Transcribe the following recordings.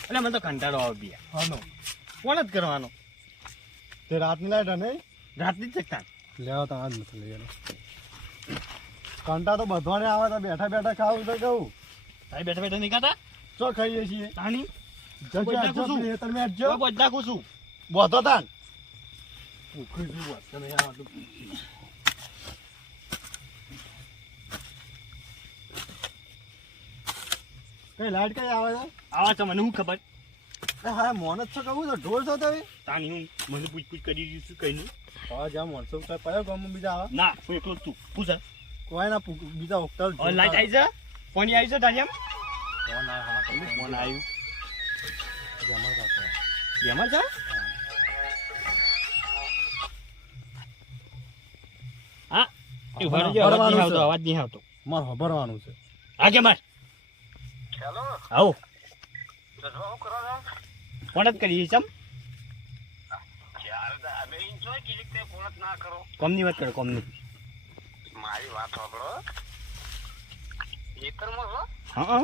એટલે મને તો કંટાળો આવે બી હાનો કોણ જ કરવાનો તે રાતની લાઈટ નહીં રાતની જ ચકતા લેવા તો આજ નથી લઈ ગયેલો કંટા તો બધવાને આવે તો બેઠા બેઠા ખાવું તો કહું તારી બેઠા બેઠા નહીં ખાતા ચો ખાઈએ છીએ તાની જગ્યા તમે આપજો બધું નાખું છું બધો તાન ઉખડી શું વાત તમે આટલું કઈ લાઈટ કઈ આવે છે આવા છે મને શું ખબર હા મોન જ છો કહું તો ઢોર છો તમે તાની હું મને પૂછ કરી રહ્યું છું કઈ નહીં હવે જ્યાં મોનસો કયો ગામમાં બીજા આવે ના હું એકલો જ છું પૂછ કોઈ ના બીજા હોટલ લાઈટ આવી છે પાણી આવી છે તારી ફોન આવ્યું જમણ કાપો બેમાં છે હા એ અવાજ નહીં આવતો મારે ખબરવાનું છે આગે માર આવો કોણ જ કરી ચમ કોમની વાત કરો કોમની મારી વાત સાંભળો ખેતરમાં છો હા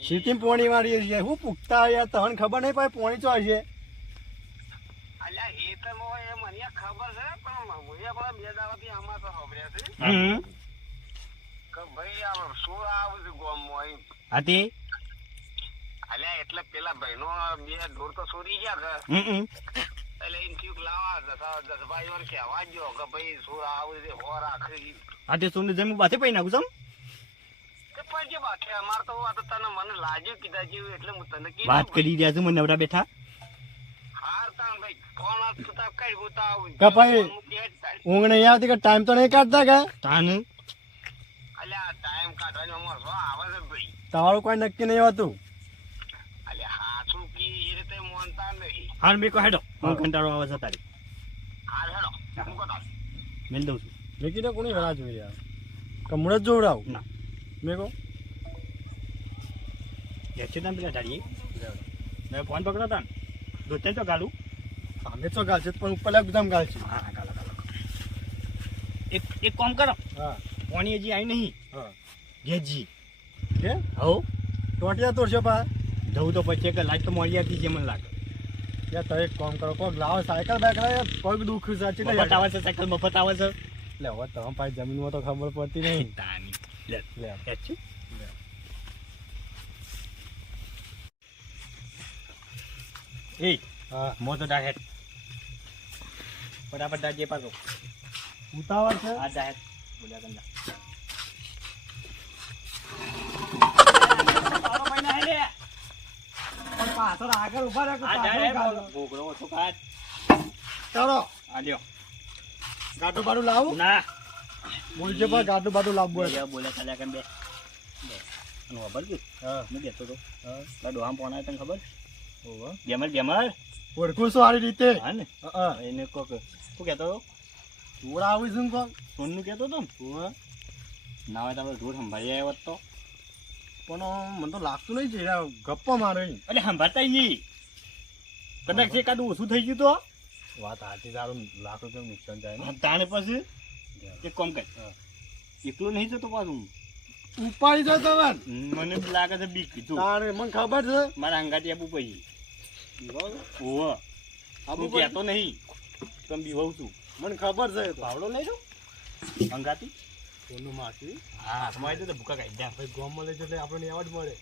સિટીમ પોણી મારીએ છીએ હું પૂછતા યાર તને ખબર નહીં પાછી પોણી ચો છે અલ્યા ખેતરમાં હોય એ મને ખબર છે પણ હું પણ બે દાડાથી આમાં તો ખબર્યા છે કે ભાઈ આ શું આવું છે ગામમાં હતી અલ્યા એટલે પેલા ભાઈનો બે ઢોર તો ચોરી ગયા કે એટલે એમ થયું લાવા 10 ભાઈઓ કહેવા જો કે ભાઈ શું આવું છે હોર આખરી આ તે સોને જમી બાથે પઈ નાખું છું કે પછી બાકી અમાર તો આ તો તને મને લાગ્યું કીધા જેવું એટલે હું તને કીધું વાત કરી રહ્યા છું મને નવરા બેઠા હાર તાણ ભાઈ ફોન આપતા કઈ ગોતા આવું કે ભાઈ ઊંઘ નહીં આવતી કે ટાઈમ તો નહીં કાઢતા કે તાન અલ્યા ટાઈમ કાઢવાનો અમાર શું આવે છે ભાઈ તમારું કોઈ નક્કી નહીં હોતું અલ્યા હાચું કી એ રીતે મોનતા નહીં હાલ મેકો હેડો હું કંટાળો આવે છે તારી હાલ હેડો મૂકો તાલ મેલ દઉં છું મેકી તો કોની રાહ જોઈ રહ્યા કમળ જ જોવડાવ ના મેકો એક્સિડન્ટ પેલા ધાડીએ મેં ફોન પકડો તા દોતે તો ગાલું સામે તો ગાલ છે પણ ઉપર એકદમ ગાલ છે હા ગાલો એક કામ કરો હા પાણી હજી આવી નહીં હા ઘેજી કે હો ટોટિયા તોડશો પા જવું તો પછી કે લાઈટ તો મળી આવતી છે મને લાગે યાર તો એક કામ કરો કોક લાવો સાયકલ બાયકલ પગ દુખ સાચી મફત આવે છે સાયકલ મફત આવે છે લે હવે તમે પાસે જમીનમાં તો ખબર પડતી નહીં તાની લે લે એચી એ હા મોટો ડાહેટ ફટાફટ દાજે પાછો ઉતાવળ છે આ ડાહેટ બોલ્યા કંદા પણ પાછળ આગળ ઉભા રાખો આ ડાહેટ ભોગળો ઓછો કાટ ચાલો આ લ્યો ગાડું બાડું લાવું ના બોલજે પણ ગાડું બાડું લાવવું હોય બોલે ચાલ્યા કેમ બે અને ખબર કે હા મેં કહેતો તો તારો આમ પોણા તને ખબર ઓહો જેમર ઓળખું છું સારી રીતે હા ને હા એને કોક શું કહેતો જોડા આવું છું કોક સોનનું કહેતો તો ને ઓહો ના હોય તો આપણે ઢોર સંભાળી આવ્યો તો પણ મને તો લાગતું નહીં છે યાર ગપ્પા મારે એટલે સંભાળતા નહીં કદાચ એકાદું ઓછું થઈ ગયું તો વાત હાથી તારું લાખ રૂપિયા નુકસાન થાય ને તાણે પછી એક કામ કર એકલું નહીં જતો પાછું ઉપાડી દો તમે મને લાગે છે બીક કીધું તારે મને ખબર છે મારા હંગાતી આપવું પછી ઓહો હું કહેતો નહીં તમે બીવાઉં છું મને ખબર છે પાવડો લઈ લો હંગાતી સોનું માસી હા તમારી તો ભૂકા કાઢી દે ભાઈ ગોમમાં લઈ જએટલે આપણને એવોર્ડ મળે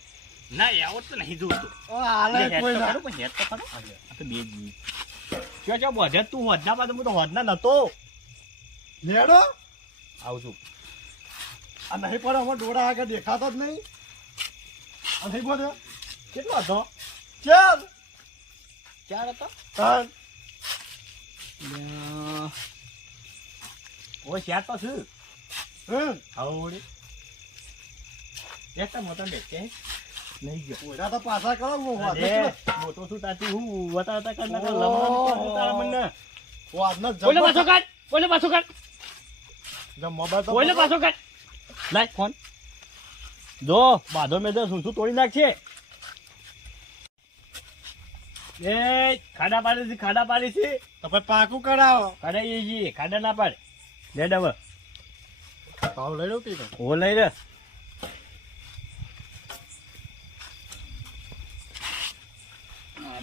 ના એવોર્ડ તો નહીં જોતું હાલે કોઈ ના હેડ તો ખરો આ તો બે જી ક્યાં બોધે તું હોદના પાછો હું તો હોદના નતો લેડો આવું છું આ નહીં પડે અમારે ડોળા આગળ દેખાતો જ નહીં આ નહીં પડે કેટલો હતો ચાલ ચાર હતો ચાલ ઓ ચાર તો છે હમ એક તો મોટો બેઠે નહીં ગયો ઓલા તો પાછા કરો હું મોટો છું તાતી હું વતા હતા કર નકર લમણો તારા મને વાદનો બોલે પાછો કાઢ જમ મોબાઈલ તો બોલે પાછો કાઢ લાય ફોન જો બાધો મેં શું તોડી નાખશે એ ખાડા પાડી છે તો પછી પાકું કરાવો ખાડા એ ખાડા ના પાડે લે ડબર પાવ લઈ લો કે ઓ લઈ રે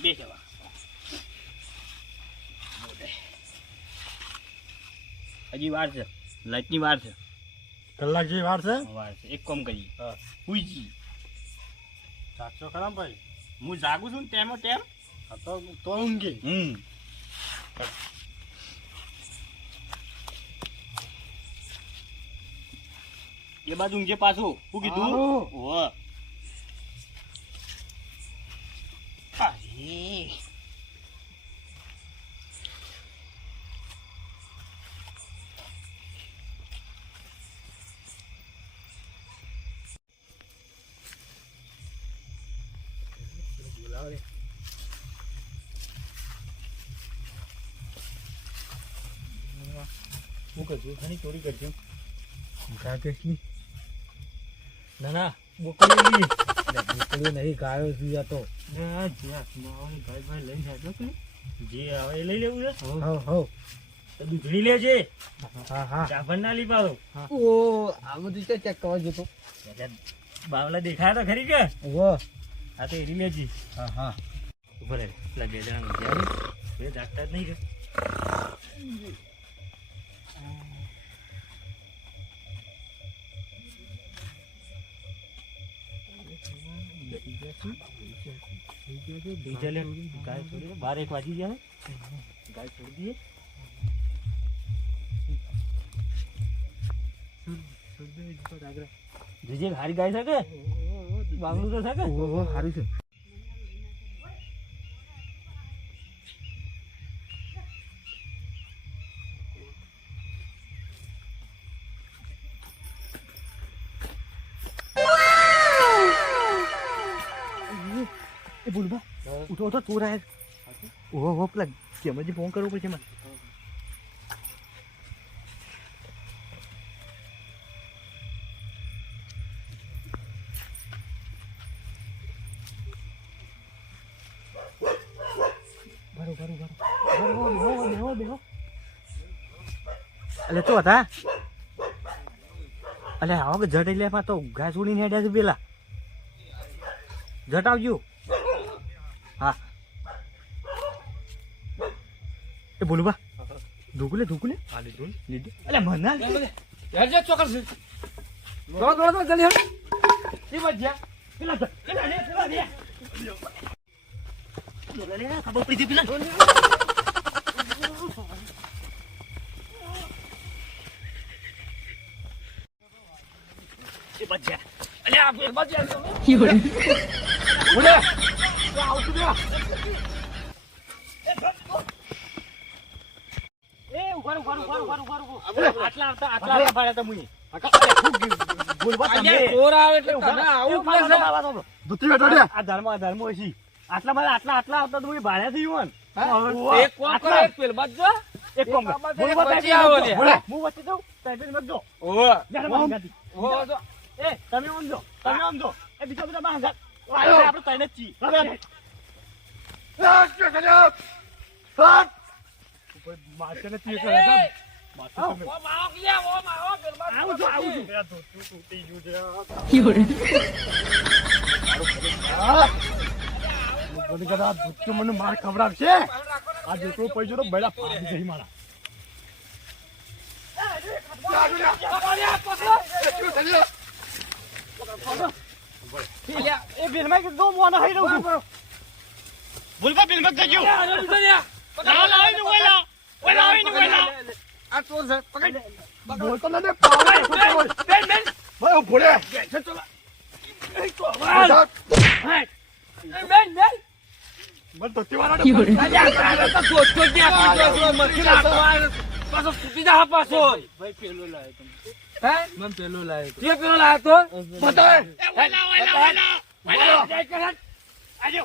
બે જવા હજી વાર છે લાઈટની વાર છે કલાક જેવી વાર છે એક કામ કરી ઉઈજી સાચો ખરા ને ભાઈ હું જાગું છું ને ટેમો ટેમ આ તો ઊંઘી એ બાજુ ઊંઘે પાછું શું કીધું ઓ શું કરજો ઘણી ચોરી કરજો રાકેશની ના ના બોકડી નહીં ગાયો જીયા તો જે આવે એ લઈ લેવું છે હો તો દૂધણી લેજે હા હા ચાભણ ના લી પાડો ઓ આ બધું તો ચેક કરવા જતો બાવલા દેખાયા તો ખરી કે ઓ આ તો એરી લેજી હા હા ઉપર પેલા બે જણા ઊંઘ્યા બે જાગતા જ નહીં કે ગાય છોડી 12-1 વાગી ગયા ગાય છોડી દઈએ જે હારી ગાય છે કે બાંગલું તો છે કે ઓ સારું છે એ બોલવા ઉઠો ઉઠો ચોર આયા ઓહો પેલા કેમજી ફોન કરવો પડશે મને બેહો અલે તો હતા અલે આવો કે જટ એટલે તો ગાય છોડીને હેડ્યા છે પેલા જટ આવજો હા એ બોલું બા ધોકુલે હા લીધું અલે મના હેડજે ચોકર છે દોડો જલ્દી હેડ એ બજ્યા પેલા ખબર પડી પેલા એ બચ્યા અલે આ બચ્યા ઓલે ચોર આવે એટલે તને આવું પડે દૂધી બેઠો રે આ ધર્મ છે આટલા બધા આટલા આવતા તો ભાડ્યા થઈ ગયું એક કોણ કરે એક પેલ બજજો એક કોમ પછી આવો ને હું વચ્ચે જાઉં તાઈ મત ઓ એ તમે આમ જો એ બીજા બધા બહાર જા આપણે તાઈને જ છી માથે ને તી કરે મને માર ખવડાવશે આ જેટલો પૈસો તો બૈડા પાડી જઈ મારા એ બિલમાં કે દો મોના હઈ રહું છું બોલવા બિલમાં જજો આ ચોર છે પકડ બોલતો ને પાવડે ભાઈ ભોળે મને ધોતી વાળા પાછો ફૂટી જા પાછો ભાઈ પેલો લાયો તમે હે મને પેલો લાયો તે પેલો લાયો તો બતાવે આજો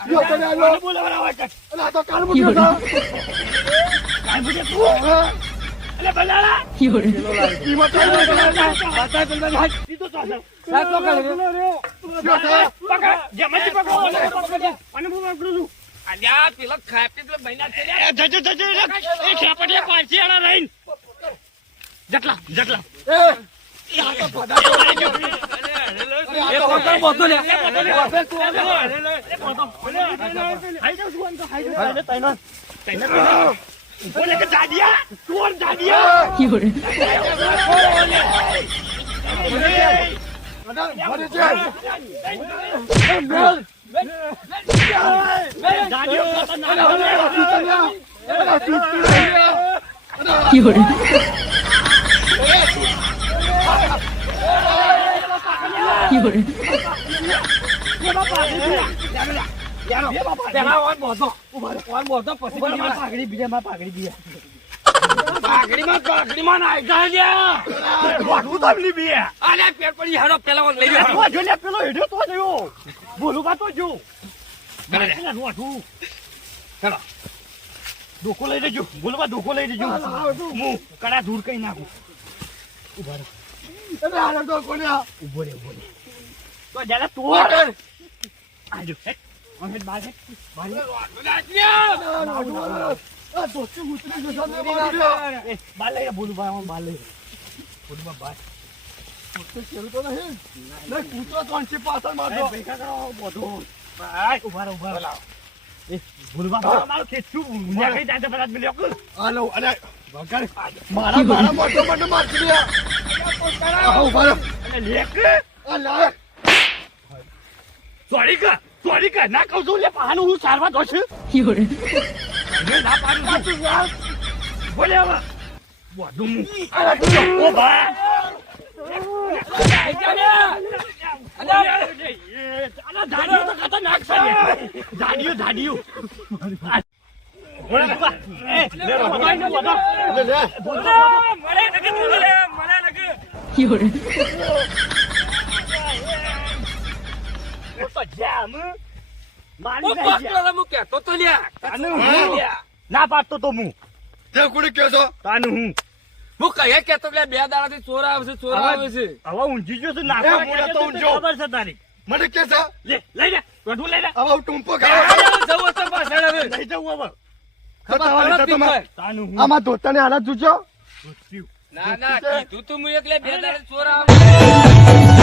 જો તને આલો બોલાવા અલા તો કાલ મુઠ્યો થા કાઈ બુજે તું અલે બલાલા કિંમત બતા પેલા ભાઈ સીધો તો સાત તો કરે પકડ જમતી પકડ અને હું પકડું છું અલ્યા પેલા ખાપી પેલા મહિના છે જજો એ ખેપડિયા પાછી આડા રહીન જટલા જટલા એ કોકર બોતો લે પેલા ઓન બોતો ઓન બોતો પછી પાઘડી બીજા માં પાઘડી બીજા પાઘડીમાં નાઈ જાય વાટવું તો એમની બી અલે પેટ પડી હારો પેલા ઓન લઈ લે જો લે પેલો હેડ્યો તો જોયો બોલું કા તો જો વાટવું ચાલો ડોકો લઈ લેજો બોલવા ડોકો લઈ લેજો હું કડા દૂર કઈ નાખું ઉભા રહો ઉભો રે તો જરા તું આજો અહેદ બાર બાર લઈ બોલું ભાઈ બાર લઈ બોલું બાર ઉભા બોલવા મારો ખેંચું મુન્યા કઈ જાય પેલા મિલ્યો મારા મોટો મોટો મારતી લે લેક સોરી કા ના કહું છું લે પાનું હું સારવા દો છું ના પાડું છું બોલે હવે બોડું ઓ બા દાડીઓ તો ખતરનાક છે દાડીઓ ના પાડતો તો હું તે કુડી કે છો તાનું હું કહીએ કેતો બે દાડાથી ચોર આવે છે હવે ઊંઘી ગયો છું નાખવા મોડા તો ઊંઘજો. ખબર છે તારી મને કે છે લે લઈ લે રોટું લઈ લે હવે હું ટૂંપો ખાવા જવું છે પાછળ હવે લઈ જવું હવે ખબર તાનું હું આમાં ધોતાની હાલત જોજો ના કીધું તું હું એકલે બે દાડે ચોર આવે